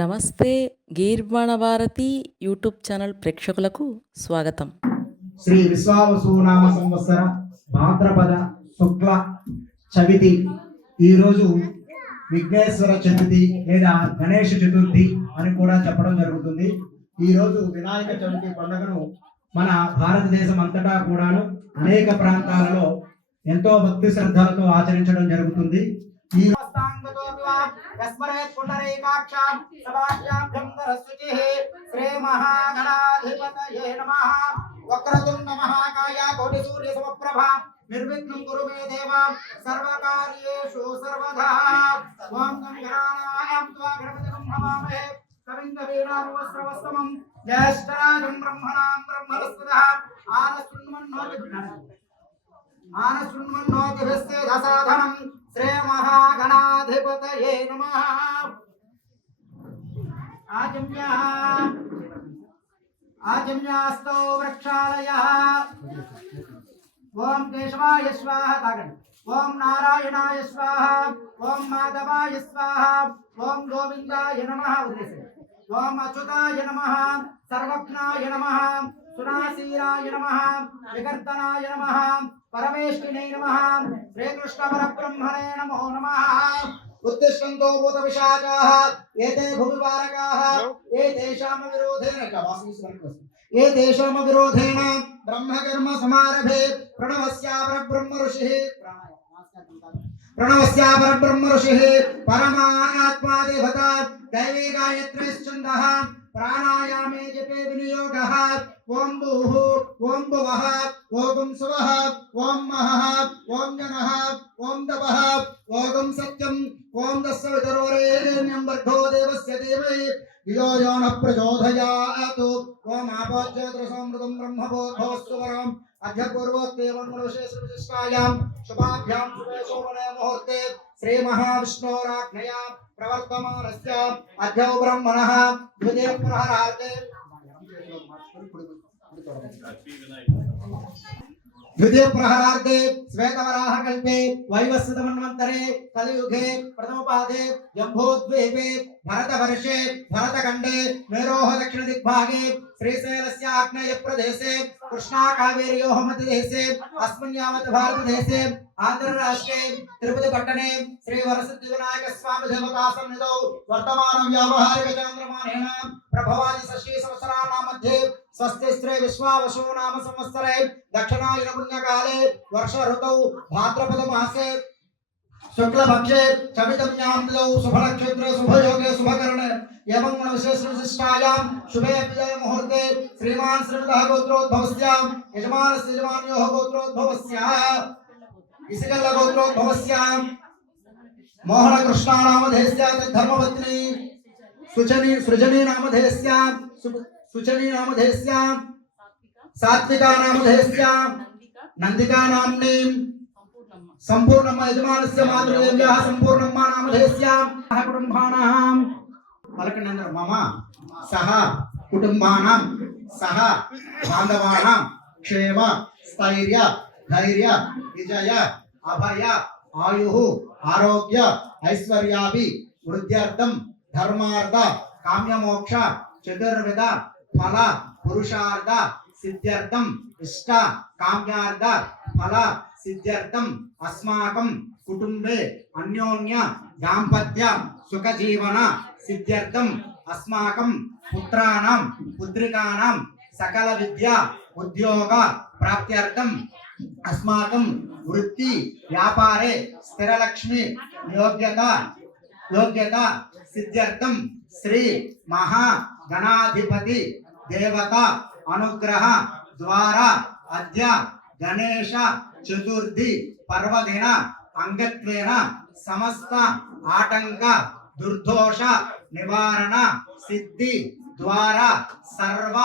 నమస్తే గీర్వాణ Bharati YouTube channel ప్రేక్షకులకు స్వాగతం. శ్రీ విశ్వావసునామ సంవత్సర భాద్రపద శుక్ల చవితి. ఈరోజు విఘ్నేశ్వర చతుర్థి లేదా గణేష చతుర్థి అని కూడా చెప్పడం జరుగుతుంది. ఈరోజు వినాయక చవితి పండుగను మన భారతదేశం అంతటా కూడాను అనేక ప్రాంతాలలో ఎంతో భక్తి శ్రద్ధలతో ఆచరించడం జరుగుతుంది. पुनरेकाक्षां सभाभ्यां ब्रह्मरस्वतिः श्रीमहागणाधिपतये नमः वक्रतुण्डमहाकाया कोटिसूर्यसमप्रभा निर्विघ्नं कुरु मे देवां सर्वकार्येषु सर्वदा ॐ गङ्गराणां त्वा गणपतिं नमामहे कविन्दवीरानुवस्त्रवस्तमं ज्येष्ठराजं ब्रह्मणां ब्रह्मरस्तदः आनशृण्वन्नोतिभिः आनशृण्वन्नोतिभिस्ते दसाधन शिवाय नमः। आजम्यः आजम्यास्तौ वृक्षालयः। ओम केशवाय स्वाहा तागण नारायणाय स्वाहा। ओम माधवाय स्वाहा। ओम गोविंदाय नमः उद्देश्य अच्युताय नमः। सर्वज्ञाय नमः। सुनासीराय नमः। विकर्तनाय नमः। परमेष्ठिने नमः। श्रीकृष्णपरब्रह्मणे नमो नमः। उत्तिष्ठन्तो भूतपिशाचाः एते भूमिपारकाः ये तेषाम् विरोधेन ये ब्रह्मकर्म समारभे प्रणवस्यापरब्रह्म ऋषिः प्रणवस्यापरब्रह्म ऋषिः परमानात्मा दैवी गायत्रैश्चन्दः प्राणायामे जपे विनियोगः ॐ भूः ॐ भुवः ॐ सुवः ॐ महः ॐ जनः ॐ तपः ॐ सत्यम् ॐ दस्सवितरोरेण्यम्बर्घो देवस्य देवै। यो यो न प्रचोदयातु ॐ आपोच्येत्रसमृतं ब्रह्मबोधोऽस्तु वरम् अध्यपूर्वोक्तेवन्मनुशेषविशिष्टायां शुभाभ्यां शुभे शोभने मुहूर्ते। श्रीमहाविष्णोराज्ञया प्रवर्तमानस्य अद्यौ ब्रह्मणः द्वितीय प्रहरार्थे। द्वितीय प्रहरार्धे श्वेतवराह कल्पे वैवस्वत मन्वंतरे कलयुगे प्रथमपादे जम्बोद्वीपे भरतवर्षे श्रीशैलस्य आग्नेय प्रदेशे कृष्णा कृष्णाकावेर्योः मध्यदेशे अस्मिन् यावत् भारतदेशे आन्ध्रराष्ट्रे तिरुपतिपट्टणे, श्रीवरसिद्धिविनायकस्वामिदेवतासन्निधौ वर्तमानं व्यावहारिकचन्द्रमानेन प्रभवादि मध्ये स्वस्ति श्री नाम संवत्सरे, दक्षिणायन पुण्यकाले, वर्ष ऋतौ, भाद्रपद मासे, शुक्लपक्षे चवितम्यां तिथौ शुभनक्षत्रे, शुभयोगे, शुभकरणे, एवं गुणविशेष विशिष्टायां, शुभे विजय मुहूर्ते, श्रीमान् श्रीमतः गोत्रोद्भवस्यां यजमानस्य यजमान्योः गोत्रोद्भवस्याः। इसिकल्ल गोत्रोद्भवस्यां मोहनकृष्णा नामधेयस्या धर्मपत्नी सुचनी सृजनी नामधेयस्यां सु- सुचनी नाम नामधेयस्यां सात्विका। नाम नामधेयस्यां नंदिका नाम्नीं संपूर्णम् यजमानस्य मातृदेव्याः सम्पूर्णम्मा नामधेयस्यां सः कुटुम्बानां पलकनन्द्र मम। सः कुटुम्बानां सः बान्धवानां क्षेम स्थैर्य धैर्य विजय अभय आयु आरोग्य ऐश्वर्याभि वृद्ध्यर्थम धर्मार्थ काम्य मोक्ष चतुर्विध ఫల పురుషార్థ సిద్ధ్యర్థం ఇష్ట కామ్యార్థ ఫల సిద్ధ్యర్థం అస్మాకం కుటుంబే అన్యోన్య దాంపత్య సుఖజీవన సిద్ధ్యర్థం అస్మాకం పుత్రాణం పుత్రికాణం సకల విద్య ఉద్యోగ ప్రాప్త్యర్థం అస్మాకం వృత్తి వ్యాపారే స్థిరలక్ష్మి యోగ్యత యోగ్యత సిద్ధ్యర్థం శ్రీ మహా గణాధిపతి దేవత అనుగ్రహ ద్వారా అద్య గణేష చతుర్థి పర్వదిన అంగత్వేన సమస్త ఆటంక దుర్దోష నివారణ సిద్ధి ద్వారా సర్వ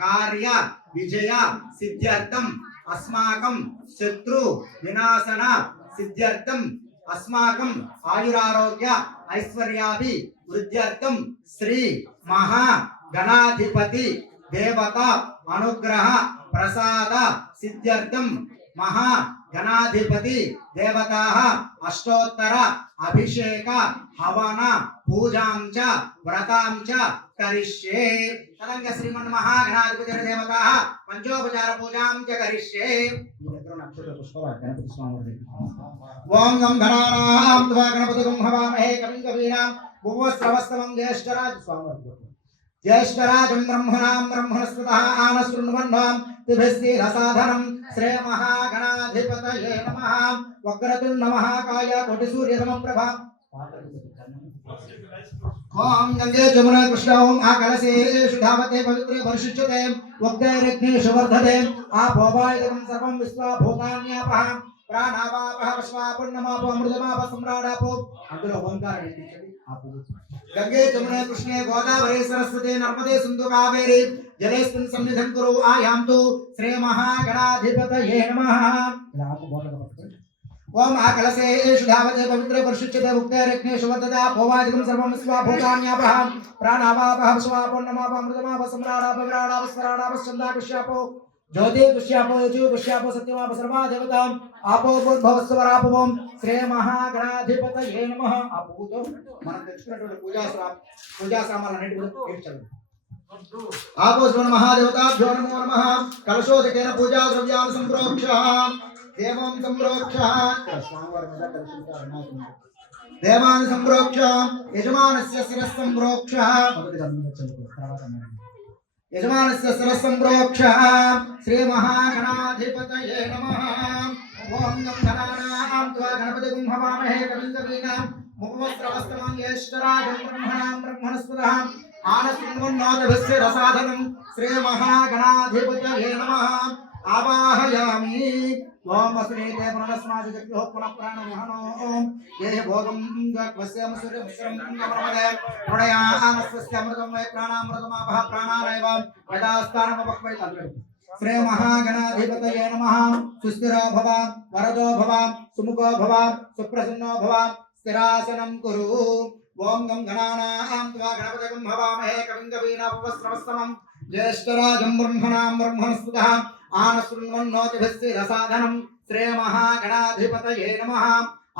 కార్య విజయ సిద్ధ్యర్థం అస్మాకం శత్రు వినాశన సిద్ధ్యర్థం అస్మాకం ఆయురారోగ్య ఐశ్వర్యాభి వృద్ధ్యర్థం శ్రీ మహా గణాధిపతి దేవత అనుగ్రహ ప్రసాద సిద్ధ్యర్థం మహా గణాధిపతి దేవతా అష్టోత్తర అభిషేక హవన పూజాం చ వ్రతాం చ కరిష్యే తదంగ శ్రీమన్ మహాగణాధిపతి దేవతా పంచోపచార పూజాం చ కరిష్యే మీ దగ్గర ఉన్న అక్షత పుష్పవాలు గణపతి స్వామి ఓం గం ధనానాం త్వా గణపతి గుం హవామహే కవిం కవీనాం భువస్రవస్తమం జ్యేష్ఠరాజ స్వామి ज्येष्ठराजम् ब्रह्मणाम् ब्रह्मणस्पतः आनशृण्वन्वाम् तिभिस्तिरसाधनम् श्रेयमहागणाधिपतये नमः वक्रतुर्नमहाकाय कोटिसूर्यसमप्रभा ओम गंगे जमुना कृष्ण ओम आकलसे शुधावते पवित्रे वर्षिच्यते वक्तैरग्नि सुवर्धते आपोवायदं सर्वं विश्वा भूतान्यापः प्राणावापः विश्वा पुण्यमापो अमृतमाप सम्राडापो అందులో ఓంకారం ఆ పూజ गंगे जमुने कृष्णे गोदावरी सरस्वती नर्मदे सिंधु कावेरी जलेस्तन सन्निधं करो आयाम तो श्री महागणाधिपत ये नमः। ओम आकलसे एषु धावते पवित्रे परिशुच्यते भुक्ते रत्नेषु वर्तता भोवादिकं सर्वं स्वाभूतान्यापः। कुश्यापो स्वापोन्नमापमृतमाप कुश्यापो ज्योतिपुष्यापो यजुपुष्यापो सत्यमा सर्वा देवताम విరాడాప స్వరాడాప చందాపుష్యాపో జ్యోతి పుష్యాపో యజు పుష్యాపో సత్యమాప సర్వా దేవతాం ఆపో భూర్భవస్వరాపవం శ్రీ మహాగణాధిపతయే నమః ఆ పువ్వుతో మనం తెచ్చుకున్నటువంటి పూజాశ్రా పూజాశ్రామాలన్నిటి కూడా తీర్చండి ఆపోస్వన మహాదేవతాభ్యో నమో నమః కలశోదకేన పూజా ద్రవ్యాన్ని సంప్రోక్ష దేవం సంప్రోక్ష ఇక్కడ స్వామివారి మీద కలుషించారు వినాయకుడు. దేవాన్ని సంప్రోక్ష యజమానస్య శిరస్ సంప్రోక్ష మొదటిగా మీరు చదువుకో, తర్వాత నేను. యజమానస్య శిరస్ సంప్రోక్ష శ్రీ మహాగణాధిపతయే నమః ఓం గంధనానాం త్వా గణపతిగుం హవామహే కవిందవీనాం ముపవస్త్రవస్త్రమం యేశ్వరాజం బ్రహ్మణాం బ్రహ్మణస్పదాం ఆనసింగున్నోదభస్య రసాధనం శ్రీ మహాగణాధిపతయే నమః ఆవాహయామి ఓం వసునీతే పునరస్మాది జగ్యోః పునః ప్రాణమహనో ఓం యేహ భోగం గక్వస్యం సూర్యమిశ్రం శ్రీ మహాగణాధిపతయే నమ సుస్థిరో భవ వరదో భవ సుముఖో భవ సుప్రసన్నో భవ స్థిరాసనం కురు ఓం గం గణానాం త్వా గణపతిగం భవామహే కవిం కవీనాపవస్రవస్తమం జ్యేష్ఠరాజం బ్రహ్మణాం బ్రహ్మణస్పదః ఆనశృణ్వన్నోతిభిస్తిరసాధనం శ్రీ మహాగణాధిపతయే నమః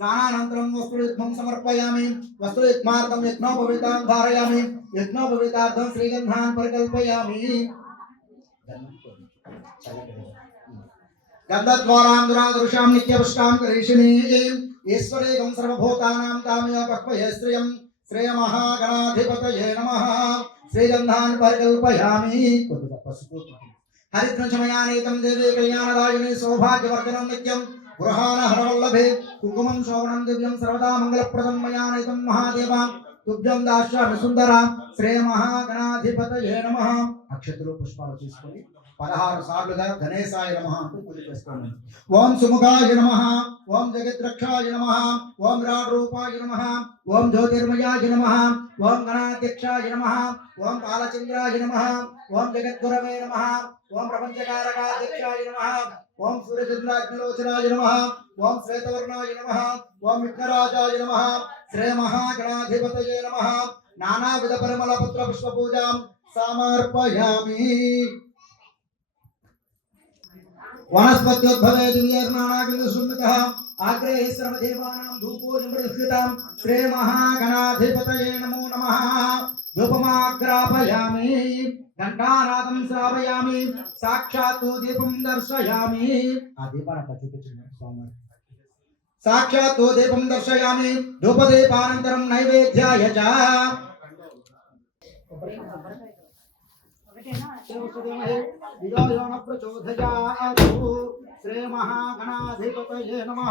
स्नानानन्तरं वस्त्रयुग्मं समर्पयामि। वस्त्रयुग्मार्थं यज्ञोपवितां धारयामि। यज्ञोपवितार्थं श्रीगन्धान् परिकल्पयामि। नित्यपुष्टां ईश्वरेकं सर्वभूतानां श्रियं। श्रेयमहागणाधिपतये नमः। श्रीगन्धान् परिकल्पयामि। देवे कल्याणदायिने सौभाग्यवर्धनं नित्यम्। పరికల్పయామి గృహాన హరవల్లభే కుంకుమం శోభనం దివ్యం సర్వదా మంగళప్రదం మయానీతం మహాదేవా. తుభ్యం దాస్యామి సుందర. శ్రీ మహాగణాధిపతయే నమ. అక్షతులు పుష్పాలు తీసుకొని పదహారు సార్లుగా గణేశాయ నమ అంటూ పూజ చేస్తాను. ఓం సుముఖాయ నమ. ఓం జగద్రక్షాయ నమ. ఓం రాడ్ రూపాయ నమ. ఓం జ్యోతిర్మయాయ నమ. ఓం గణాధ్యక్షాయ నమ. ఓం బాలచంద్రాయ నమ. ఓం జగద్గురవే నమ. ఓం ప్రపంచకారకాధ్యక్షాయ నమ. ఓం సూర్యచంద్రాగ్నిలోచనాయ నమ. ఓం శ్వేతవర్ణాయ నమ. ఓం విఘ్నరాజాయ నమ. శ్రే మహాగణాధిపతయే నమ. నానావిధ పరిమళ పుత్ర పుష్ప పూజాం సమర్పయామి. వనస్పత్యోద్భవే దివ్యర్మాణాగ్నిశృంగతః ఆగ్రే సర్వదేవానాం ధూపోజమృష్యతాం శ్రీ మహాగణాధిపతయే నమో నమః. समाग्रापयामि घंटानादं श्रावयामि साक्षात् दीपं दर्शयामि। साक्षात् दीपं दर्शयामि धूपदीपानन्तरं नैवेद्याय च। श्रीमहागणाधिपतये नमः।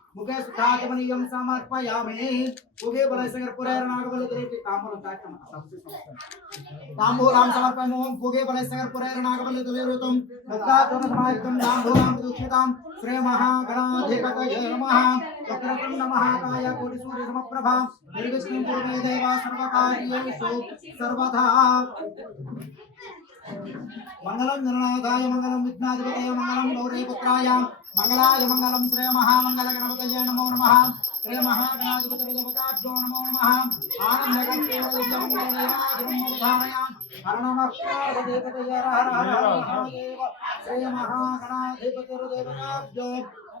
मुखेशाकमनीयम समर्पयामि। उभे बलैसगर पुरैर्नागबलद्रेति ताम्बूलताकम ताम्बूलां समर्पयामि। ओम भुगे बलैसगर पुरैर्नागबलद्रेतुम मुक्तात्म समायुक्तं नाम्भूलां दुक्षितां श्री महागणाधिपतये नमः। वक्रतुं नमः काय कोटि सूर्य समप्रभा निर्विष्णुं कुरुमे देवा सर्वकार्येषु सर्वथा। मंगलं गणाधाय मंगलं विघ्नाधिपतये मंगलं गौरी पुत्रायां। मंगलाय मंगलम श्रेय महामंगल गणपतये नमो नम। श्रेय महागणाधिपति नमो नम। आनंद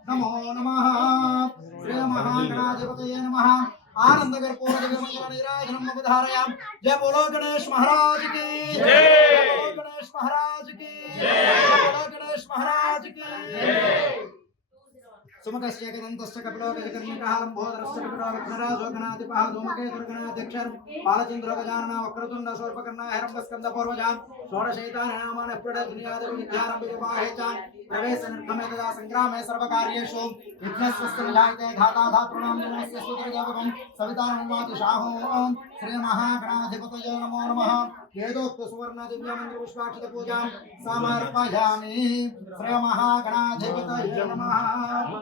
नमो। श्रेय आनंद कर्पूर जय बोलो गणेश महाराज की। जय गणेश महाराज की। जय बोलो गणेश महाराज की। गजानन वक्रतुण्ड शूर्पकर्णः हिरण्यस्कन्द पूर्वजां बालचन्द्रोगजानना प्रडद्नियादिव विद्यारम्भिकवाहे च प्रवेशनिर्गमे तदा सङ्ग्रामे सर्वकार्येषु विघ्नस्वस्य विजायते धाता धातॄणां नमस्य सवितारनुवाति शाहो श्री महागणाधिपत नमो नम वेदोक्त सुवर्ण दिव्य मंत्र पुष्पाक्षत पूजां समर्पयामि श्री महागणाधिपतये नमः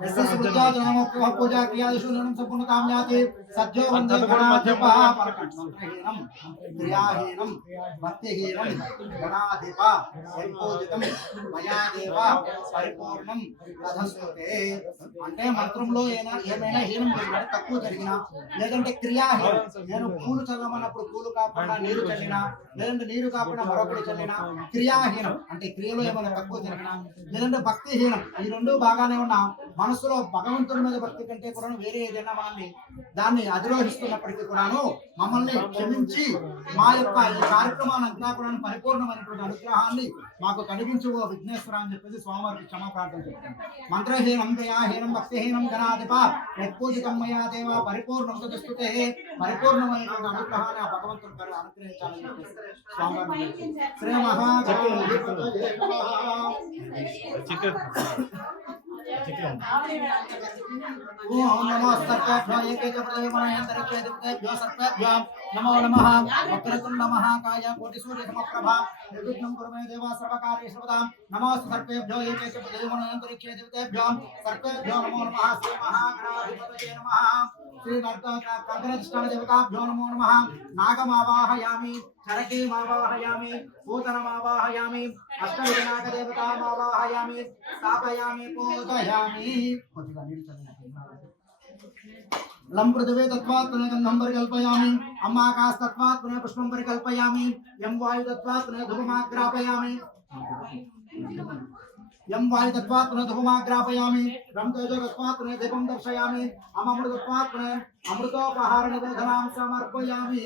यस्य सुपूज्यात् नामोक्तः पूजा क्रियादिषु निर्णं सम्पूर्णतां याति सद्यो वन्दे गणाधिपः परमन्त्रहीनं क्रियाहीनं भक्तिहीनं गणाधिप యత్పూజితం మయా దేవ పరిపూర్ణం తథస్తుతే అంటే మంత్రంలో ఏమైనా ఏమైనా హీనం జరిగినా తక్కువ జరిగినా లేదంటే క్రియాహీనం నేను పూలు చల్లమన్నప్పుడు పూలు కాకుండా నీరు చల్లినా లేదంటే నీరు కాకుండా మరొకటి చల్లినా క్రియాహీనం అంటే క్రియలో ఏమైనా తక్కువ జరిగినా లేదంటే భక్తిహీనం ఈ రెండు బాగానే ఉన్నా మనసులో భగవంతుడి మీద భక్తి కంటే కూడా వేరే ఏదైనా మనల్ని దాన్ని అధిరోహిస్తున్నప్పటికీ కూడాను మమ్మల్ని క్షమించి మా యొక్క ఈ కార్యక్రమాన్ని అంతా కూడా పరిపూర్ణమైనటువంటి అనుగ్రహాన్ని మాకు కలిగించు ఓ విఘ్నేశ్వర అని చెప్పేసి స్వామివారికి క్షమా ప్రార్థన చెప్తాను మంత్రహీనం దయాహీనం భక్తిహీనం గణాధిప యత్పూజితం మయా దేవ పరిపూర్ణ స్తుతే పరిపూర్ణమైనటువంటి అనుగ్రహాన్ని ఆ భగవంతుడు గారు అనుగ్రహించాలని చెప్పేసి స్వామివారిని శ్రీ మహాగణాధిపతయే ఓం నమో సర్వేభ్యోయేకేకప్రదేవనయంతరిక్షేదుభ్యేభ్యో సర్వేభ్యాం నమో నమః వక్రతుం నమః కాయ కోటి సూర్య సమప్రభా నిర్విఘ్నం కురు మే దేవా సర్వకార్యేషు సర్వదాం నమో సర్వేభ్యో ఏకేకప్రదేవనయంతరిక్షేదుభ్యేభ్యాం సర్వేభ్యో నమో నమః శ్రీ మహాగణాధిపతయే నమః శ్రీ నాగమావాహయామి शनकीमावाहयामि पूतनमावाहयामि अष्टविनाकदेवतामावाहयामि स्थापयामि पूतयामि लं पृथिवे पुनः गन्धं परिकल्पयामि पुनः पुष्पं परिकल्पयामि, यं पुनः पुनः रं पुनः दीपं दर्शयामि अमृतत्वात् पुनः समर्पयामि।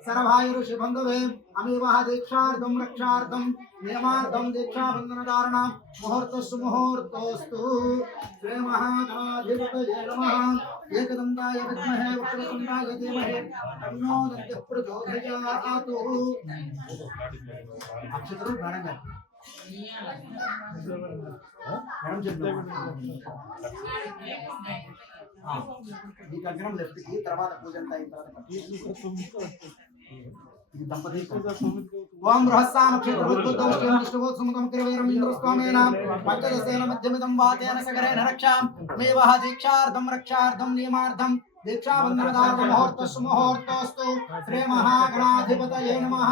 యాచక ధమకమలింద్ర శృణ్వతే పారావతం యత్తురు సమృతం వస్వప్రావరణం సర్వాయురుషి బంధువే అమీవహ దీక్షార్థం రక్షార్థం నియమార్థం దీక్షాబంధనధారణ ముహూర్తస్సు ముహూర్తోస్తు శ్రీ మహాగణాధిపతయే నమః ఏకదంతాయ విద్మహే వక్రతుండాయ ధీమహి తన్నో దంతి ప్రచోదయాతు అక్షతలు మేడం గారు మేడం చెప్తాను ఈ కంకణం లెఫ్ట్ కి తర్వాత పూజ అంతా అయిన తర్వాత ఇది దంపతి ఓం బృహస్సామ క్షేత్ర ఉద్బుద్ధవష్యం విష్ణువోత్సముఖం ఇంద్రస్వామేన పంచదశేన మధ్యమిదం వాతేన సగరేణ రక్షాం మేవహ దీక్షార్థం రక్షార్థం నియమార్థం దీక్షాబంధనదారణ శ్రీ మహాగణాధిపతయే నమః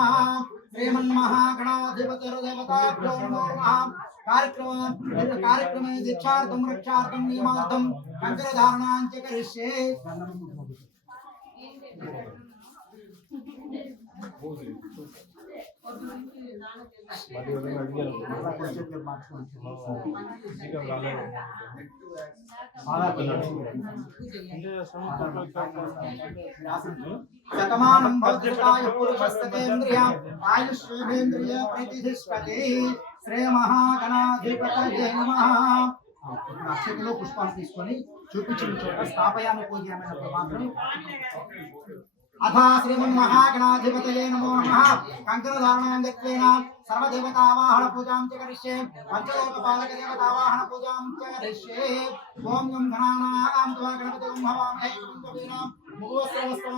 శ్రీమన్మహాగణాధిపతిర్దేవతాభ్యో నమో నమః కార్యక్రమ కార్యక్రమే దీక్షార్థం రక్షార్థం నియమార్థం కంకరధారణాంచ కరిష్యే శతమానం భద్రకాయ పురుషస్తేంద్రియ ఆయుష్యేంద్రియ ప్రతిధిష్ఠతే శ్రీ మహాగణాధిపతయే నమః అక్షతలో పుష్పాలు తీసుకొని చూపించిన చోట స్థాపయాన్ని పూజయమైనప్పుడు మాత్రమే అథా శ్రీమన్మహాగణాధిపతయే నమో నమః కంకణధారణాం గత్వేన సర్వదేవతావాహన పూజాం చ अथा श्रीमन्महागणाधिपतये नमो नम। कङ्कणधारणां दत्वेन सर्वदेवतावाहनपूजां चे करिष्ये। पञ्चलोकपालकदेवतावाहनपूजां चे करिष्ये। ॐ गं धनानां त्वा गणपतिं भवामहे कुन्दवीनां मुगवस्त्रवस्त्रं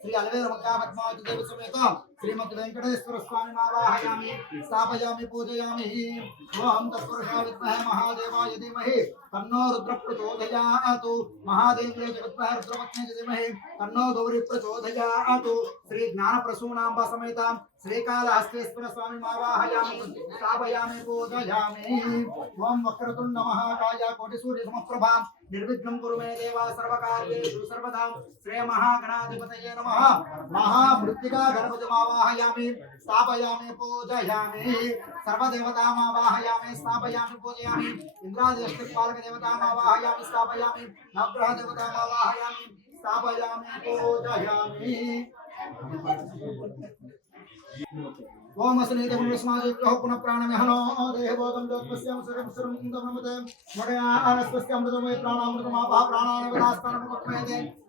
శ్రీ అలవేల ముద్దా దేవి సమేత శ్రీమతి వెంకటేశ్వర స్వామి ఆవాహయామి స్థాపయామి పూజయామి. ఓహం తత్పురుషా విద్మహే మహాదేవాయ ధీమహి. తన్నో రుద్ర ప్రచోదయాతు మహాదేవ్యే చ విద్మహే రుద్రపత్నే ధీమహి. తన్నో గౌరీ ప్రచోదయాతు. శ్రీ జ్ఞాన ప్రసూనాంబ సమేత శ్రీకాళహస్తేశ్వర స్వామి ఆవాహయామి స్థాపయామి పూజయామి. ఓం వక్రతుండ మహాకాయ కోటి సూర్య సమప్రభా. నిర్విఘ్నం కురు మే దేవా సర్వకార్యేషు సర్వదా. శ్రీ మహాగణాధిపతయే నమః. మహామృత్తికా గణపతిమావాహయామి స్థాపయామి పూజయామి సర్వదేవతామావాహయామి స్థాపయామి పూజయామి ఇంద్రాదిష్టిపాలక దేవతామావాహయామి స్థాపయామి నవగ్రహ దేవతామావాహయామి స్థాపయామి పూజయామి ఓం అసనీత పునఃస్మాజిగ్రహ పునః ప్రాణమిహనో దేహబోధం లోకస్యాం సురం సురం ఇంద్రమతే మగయానస్వస్య అమృతమయ ప్రాణామృతమాపః ప్రాణానవదాస్తానం పక్మయతే శ్రీ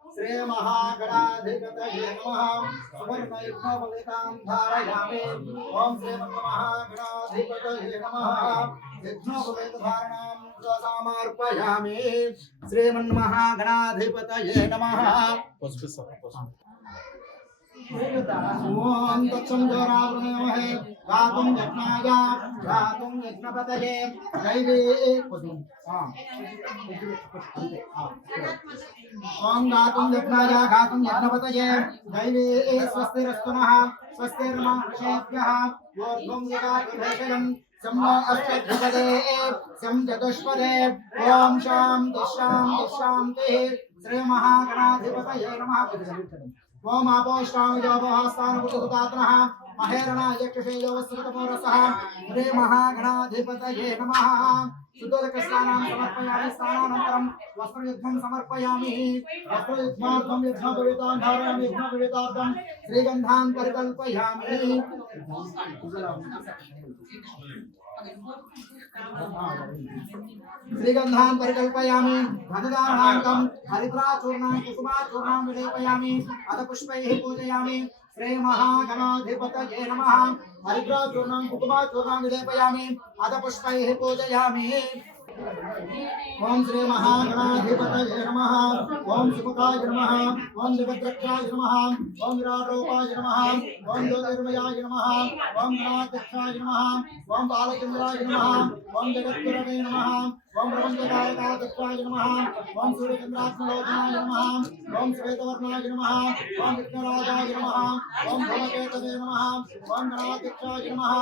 ఓం యజ్ఞోపవేతం పరమం పవిత్రం ప్రజాపతిర్యస్సాయం పురస్తాత్ ఓం యజ్ఞోపవేతం పరమం పవిత్రం ప్రజాపతిర్యస్సాయం ओम दक्षोरावृणमहे गातुं यज्ञाया गातुं यज्ञपतये। दैवे कुसुम ओम गातुं यज्ञाया गातुं यज्ञपतये। दैवे स्वस्तिरस्तुमः स्वस्तिर्मा ऋषेभ्यः योर्ध्वं यगाभिभेषजम् सम्माष्टभुवदे सं चतुष्पदे। ॐ शां तिशां तिशां तिः श्रीमहागणाधिपतये नमः। ओम आपोष्टामिजोपहास्तानपुटुतात्नः महेरणायक्षशेयोवस्त्रतमोरसः श्री महागणाधिपतये नमः। सुदोदकस्नानां समर्पयामि स्नानानन्तरं वस्त्रयुग्मं समर्पयामि। वस्त्रयुग्मार्थं युग्मपवितां धारयामि युग्मपवितार्थं श्रीगन्धान् परिकल्पयामि। श्रीगन्धान् परिकल्पयामि धनदानाङ्कं हरिद्राचूर्णां कुसुमाचूर्णां विलेपयामि अथ पुष्पैः पूजयामि श्रीमहागणाधिपतये नमः हरिद्राचूर्णां कुसुमाचूर्णां विलेपयामि अथ पुष्पैः पूजयामि ఓం శ్రీ మహాగణాధిపతయ నమ. ఓం సుముఖాయ నమ. ఓం దివద్రక్షాయ నమ. ఓం విరాటోపాయ నమ. ఓం జ్యోతిర్మయాయ నమ. ఓం గణాధ్యక్షాయ నమ. ఓం బాలచంద్రాయ నమ. ఓం జగద్గురవే నమ. ओम प्रपंचकायकाध्यक्षाय नमः ओम सूर्यचंद्रात्मलोचनाय नमः ओम श्वेतवर्णाय नमः ओम विघ्नराजाय नमः ओम धूमकेतवे नमः ओम गणाध्यक्षाय नमः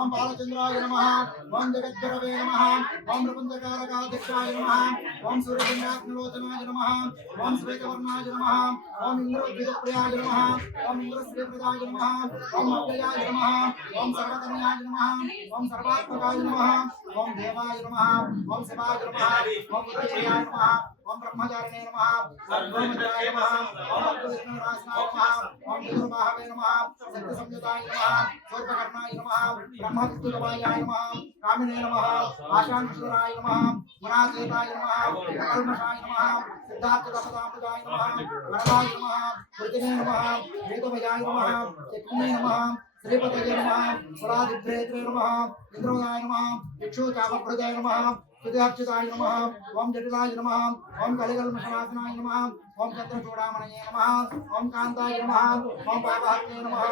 ओम बालचंद्राय नमः ओम जगद्गुरवे नमः ओम प्रपंचकारकाध्यक्षाय नमः ओम सूर्यचंद्रात्मलोचनाय नमः ओम श्वेतवर्णाय नमः ओम इंद्रद्विजप्रियाय नमः ओम इंद्रश्रीप्रदाय नमः ओम अव्ययाय नमः ओम सर्वकन्याय नमः ओम सर्वात्मकाय नमः ओम देवाय नमः ओम शिवाय नमः ओम विजयाय नमः ओम ब्रह्मचारिणे नमः ओम ब्रह्मचारिणे नमः ओम भक्तविष्णुरासनाय नमः ओम विदुर्भावे नमः सत्यसंयुताय नमः सूर्पकर्णाय नमः ब्रह्मविष्णुरमायाय नमः कामिने नमः आशांकुराय नमः गुणातीताय नमः कल्मषाय नमः सिद्धार्थदपदामृताय नमः वरदाय नमः कृतिने नमः वेदभयाय नमः चक्रे नमः श्रीपतये नमः सुरादिभ्रेत्रे नमः इंद्रोदाय नमः इक्षुचापप्रदाय नमः सुधार्चिताय नमः ओम जटिलाय नमः ओम कलिकल्मषनाशनाय नमः ओम चन्द्रचूडामणये नमः ओम कान्ताय नमः ओम पापहर्ते नमः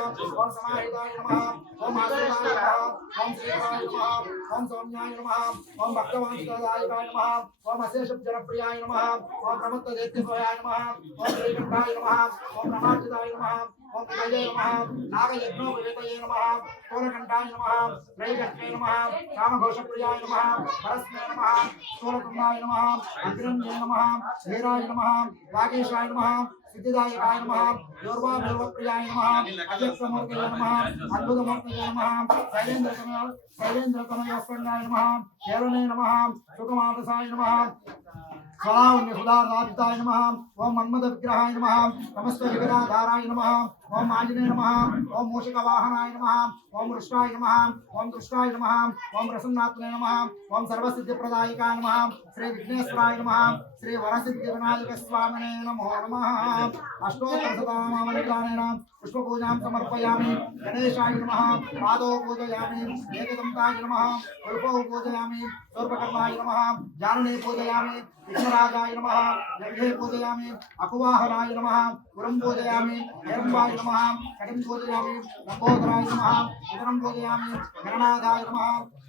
ओम समाहिताय नमः ओम आश्रिताय नमः ओम श्रीराय नमः ओम सौम्याय नमः ओम भक्तवंशदायकाय नमः ओम अशेषजनप्रियाय नमः ओम प्रमत्तदेत्यभयाय नमः ओम श्रीकण्ठाय नमः ओम रमार्जिताय नमः ओम विजय नमः नागयज्ञो विजय नमः स्थूलकण्ठाय नमः त्रैगत्रे नमः कामघोषप्रियाय नमः परस्मै नमः स्थूलकुण्डाय नमः अग्रण्ये नमः धीराय नमः నాగేశాయ నమ సిద్ధిదాయకాయ నమ యోర్వా యోర్వప్రియాయ నమ అజస్సమూర్తయ నమ అద్భుతమూర్తయ నమ శైలేంద్ర శైలేంద్ర తమయోస్వర్ణాయ నమ కేరళే నమ సుఖమాదసాయ నమ స్వరావణ్య సుధారాధితాయ నమ ఓం మన్మద విగ్రహాయ నమ నమస్త విగ్రహాధారాయ నమ ఓం ఆంజనేయ నమ ఓం మూషిక వాహనాయ నమ ఓం వృష్ణాయ నమ ఓం దృష్టాయ నమ ఓం ప్రసన్నాత్మయ నమ ఓం సర్వసిద్ధిప్రదాయకాయ నమ శ్రీ విఘ్నేశ్వరాయ నమ श्री वरसिद्धि विनायक स्वामिने नमो नमः। अष्टोत्तर शतनामनिकानेन पुष्पपूजां समर्पयामि। गणेशाय नमः, पादौ पूजयामि एकदन्ताय नमः कल्पौ पूजयामि, सर्वकर्माय नमः जानने पूजयामि विघ्नराजाय नमः, यज्ञे पूजयामि, अकुवाहनाय नमः, पुरं पूजयामि, हेरम्बाय नमः, कटिं पूजयामि लम्बोदराय नमः, उदरं गणनाथाय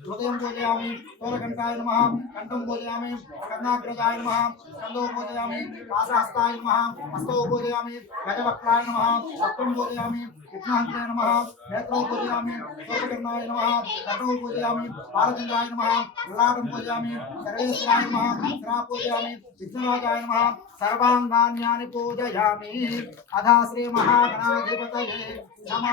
హృదయం పూజయామి సూర్యకంఠాయ నమ కంఠం పూజయామి కర్ణాగ్రజాయ నమ కందో పూజయామి పాసహస్తాయ నమ హస్తో పూజయామి గజవక్రాయ నమ వక్రం పూజయామి విఘ్నహంత్రాయ నమ నేత్రో పూజయామి సూర్యకర్ణాయ నమ కటో పూజయామి బాలచంద్రాయ నమ విరాటం పూజయామి సర్వేశ్వరాయ నమ శ్రా పూజయామి విఘ్నరాజాయ నమ సర్వాంగాన్యాని పూజయామి. అథా శ్రీ మహాగణాధిపతయే నమ.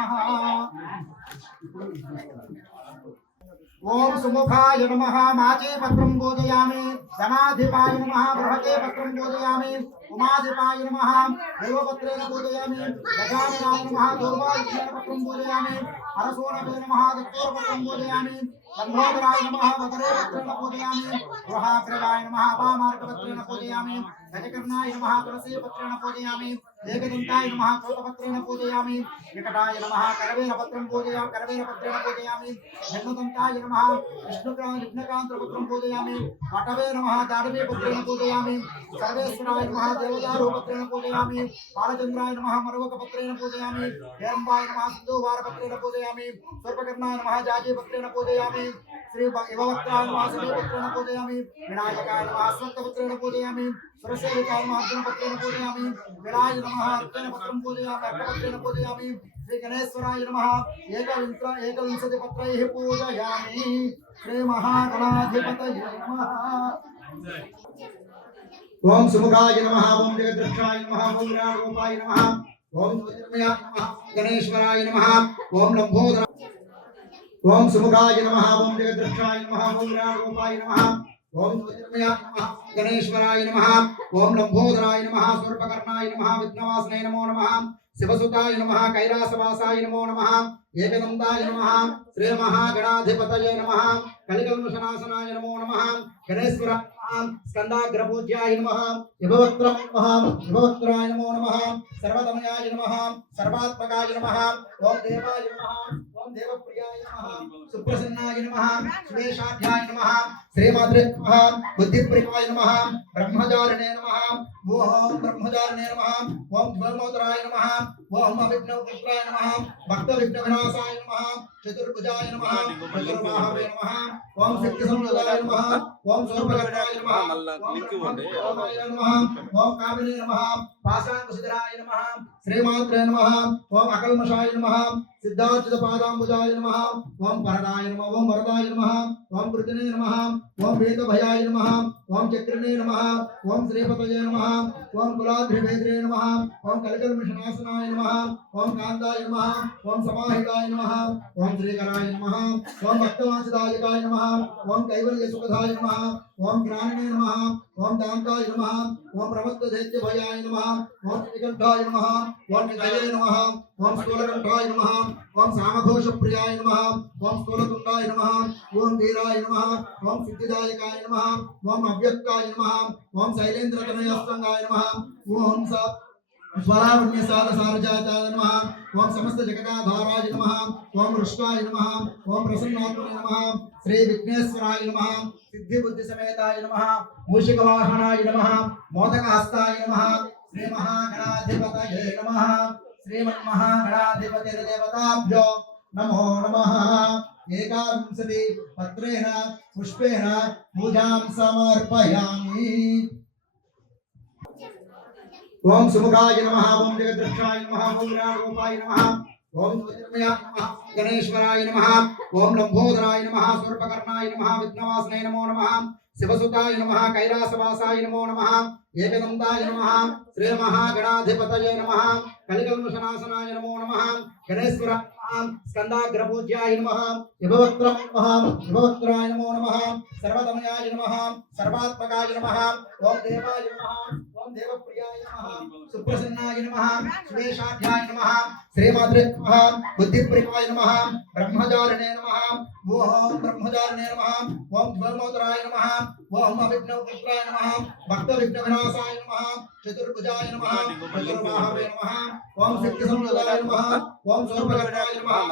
ओम सुमुखाय नमः। माचे पत्रं पूजयामि धनाधिपाय नमः। बृहते पत्रं पूजयामि उमाधिपाय नमः। देवपत्रेण पूजयामि गजाननाय नमः। दुर्वायुषेण पत्रं पूजयामि हरसोणवे नमः। दत्तोरपत्रं पूजयामि लम्बोदराय नमः। मकरे पत्रेण पूजयामि गृहाग्रवाय नमः। अपामार्गपत्रेण पूजयामि गजकर्णाय नमः। तुलसी पत्रेण पूजयामि ఏకదంతాయ నమః కౌతపత్రేణ పూజయామి వికటాయ నమః కరవేణ పత్రం పూజయా కరవేణ పత్రేణ పూజయామి జన్మదంతాయ నమః విష్ణుకాంత విఘ్నకాంత పత్రం పూజయామి వటవే నమః దాడవే పత్రేణ పూజయామి సర్వేశ్వరాయ నమః దేవదారు పత్రేణ పూజయామి బాలచంద్రాయ నమః మరొక పత్రేణ పూజయామి హేరంబాయ నమః సింధువార పత్రేణ పూజయామి స్వర్పకర్ణాయ నమః జాజీ పత్రేణ పూజయామి శ్రీ యువవక్త్రాయ నమః శ్రీ పత్రేణ పూజయామి వినాయకాయ నమః స్వంత పత్రేణ పూజయామి సురసేవికాయ నమః అర్జున పత్రేణ పూజయామి వినాయ నమః అర్జున పత్రం పూజయామి అర్కపత్రేణ పూజయామి శ్రీ గణేశ్వరాయ నమః ఏకవింశ ఏకవింశతి పత్రైః పూజయామి శ్రీ మహాగణాధిపతయే నమః ఓం సుముఖాయ నమః ఓం జగద్రక్షాయ నమః ఓం విరాటరూపాయ నమః ఓం జ్యోతిర్మయాయ నమః గణేశ్వరాయ నమః ఓం సుముఖాయ నమ ఓం జగద్రక్షాయ నమ ఓం విరాటరూపాయ నమ ఓం జ్యోతిర్మయాయ గణేశ్వరాయ నమ ఓం లంబోదరాయ నమ స్వర్పకర్ణాయ నమ విఘ్నవాసనాయ నమో నమ శివసుతాయ నమ కైలాసవాసాయ నమో నమ ఏకదంతాయ నమ శ్రీ మహాగణాధిపతయ నమ కలికల్మషనాశనాయ నమో నమ గణేశ్వరాయ స్కందాగ్రపూజ్యాయ నమ యుభవక్త్రాయ నమః యుభవక్త్రాయ నమో నమ సర్వతమయాయ నమ సర్వాత్మకాయ నమ ఓం దేవాయ నమ ఓం దేవప్రియాయ నమః సుప్రసన్నాయ నమః సువేషాఢ్యాయ నమః శ్రీమాత్రే నమః బుద్ధిప్రియాయ నమః బ్రహ్మచారిణే నమః ఓం బ్రహ్మచారిణే నమః ఓం ధ్వమోదరాయ నమః ఓం అవిఘ్నపుత్రాయ నమః భక్త విఘ్న వినాశాయ నమః చతుర్భుజాయ నమః చతుర్బాహవే నమః ఓం శక్తి సంయుతాయ నమః ఓం. ఓం నమః ఓం కామినే నమః పాశాంకుశిధరాయ నమః శ్రీమాత్రే నమ ఓం అకల్మషాయ నమ సిద్ధార్థిత పాదాంబుజాయ నమ ఓం పరదాయ నమ ఓం వరదాయ నమ ఓం కృతినే నమ ఓం వేదభయాయ నమ ఓం చక్రిణే నమ ఓం శ్రీపతయే నమ ఓం కులాద్రిభేద్రే నమ ఓం కలికల్మిషనాశనాయ నమ ఓం కాంతాయ నమ ఓం సమాహితాయ నమ ఓం శ్రీకరాయ నమ ఓం భక్తవాంసిదాయకాయ నమ ఓం కైవల్య సుఖదాయ నమ ఓం జ్ఞానినే నమః ఓం దాంతాయ నమః ఓం ప్రమత్త దైత్య భయాయ నమః ఓం శ్రీకంఠాయ నమః ఓం నిధయే నమః ఓం స్థూలకంఠాయ నమః ఓం సామఘోష ప్రియాయ నమః ఓం స్థూలకుండాయ నమః ఓం వీరాయ నమః ఓం సిద్ధిదాయకాయ నమః ఓం అవ్యక్తాయ నమః ఓం శైలేంద్రతనయస్తంగాయ నమః ఓం స स्वरावण्य साध सारजाचार्य नमः समस्त जगदाधाराय नमः। ओम रुष्टाय नमः। ओम श्री विघ्नेश्वराय नमः। सिद्धि बुद्धि समेताय नमः। मूषिक वाहनाय नमः। नमो नमः। एकाविंशति पत्रेण पुष्पेण पूजां समर्पयामि। ఓం సుముఖాయ నమ ఓం జగద్రక్షాయ నమ ఓం విరాటరూపాయ నమ ఓం జ్యోతిర్మయాయ నమః గణేశ్వరాయ నమ ఓం లంబోదరాయ నమ స్వర్పకర్ణాయ నమ విఘ్నవాసనాయ నమో నమ శివసుతాయ నమ కైలాసవాసాయ నమో నమ ఏకదంతాయ నమ శ్రీ మహాగణాధిపతయ నమ కలికల్మషనాశనాయ నమో నమ గణేశ్వర స్కందాగ్రపూజ్యాయ నమ యుభవక్త్రాయ నమః యుభవక్త్రాయ నమో నమ సర్వతమయాయ నమ సర్వాత్మకాయ నమ ఓం దేవాయ నమ ఓం దేవ సుప్రసన్నాయ నమ సువేషాఢ్యాయ నమ శ్రీమాత్రే నమః. బుద్ధిప్రియాయ నమః. బ్రహ్మచారిణే నమః. ఓం బ్రహ్మచారిణే నమః. ఓం ధ్వమోదరాయ నమః. ఓం అవిఘ్నపుత్రాయ నమః. భక్త విఘ్న వినాశాయ నమః. చతుర్భుజాయ నమః. చతుర్బాహవే నమః. ఓం శక్తి సంయుతాయ నమః ఓం సౌభగణాయ నమః.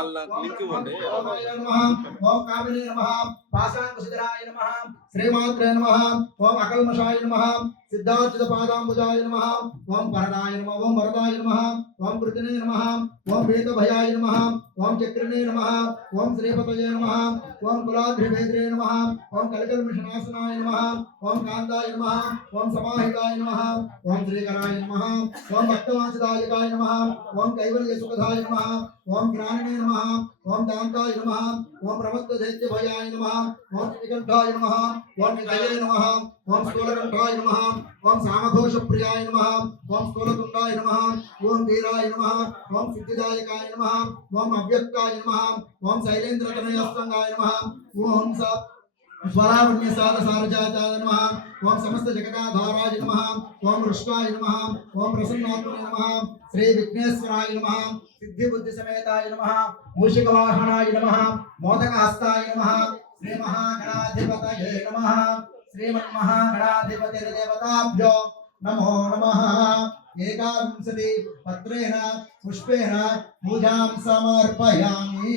ఓం కామినే నమః. పాశాంకుశిధరాయ నమః. శ్రీమాత్రే నమః. ఓం అకల్మషాయ నమః. సిద్ధార్థిత పాదాంబుజాయ నమః. ఓం వరదాయ నమః. ఓం వరదాయ నమః. ఓం కృతినే నమః. ఓం వేదభయాయ నమ. ఓం చక్రిణే నమ ఓం శ్రీపతయ నమ. ఓం కులాద్రివేద్రే నమ ఓం కలికల్ మిషనాసనాయ నమ ఓం కాంతాయ నమ ఓం సమాహితాయ నమ ఓం శ్రీకరాయ నమ ఓం భక్తవాంసదాయకాయ నమ ఓం కైవల్య సుఖదాయ నమ ఓం జ్ఞానమే నమ ఓం దాంతాయ నమ ఓం ప్రమత్త దైత్య భయాయ నమః ఓం శ్రీకంఠాయ నమ ఓం నిధయే నమ ఓం స్థూలకంఠాయ నమ ఓం సామఘోష ప్రియాయ నమ ఓం స్థూలకుండాయ నమ ఓం ధీరాయ నమ ఓం సిద్ధిదాయకాయ నమ ఓం అవ్యక్తాయ నమ ఓం శైలేంద్రతనయస్తంగాయ నమ नमः ओम सब स्वरावण्य साध सारजाताय नमः ओम समस्त जगदाधाराय नमः ओम ऋष्वाय नमः ओम प्रसन्नात्मने नमः श्री विघ्नेश्वराय नमः सिद्धि बुद्धि समेताय नमः मूषिक वाहनाय श्री महागणाधिपतये नमः श्रीमन्महागणाधिपतिर्देवताभ्यो नमो नमः एकाविंशति पत्रेण पुष्पेण पूजां समर्पयामि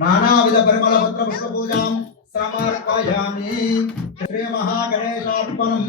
నానావిధ పరిమళ పత్ర పుష్ప పూజాం సమర్పయామి శ్రీ మహాగణేశార్పణం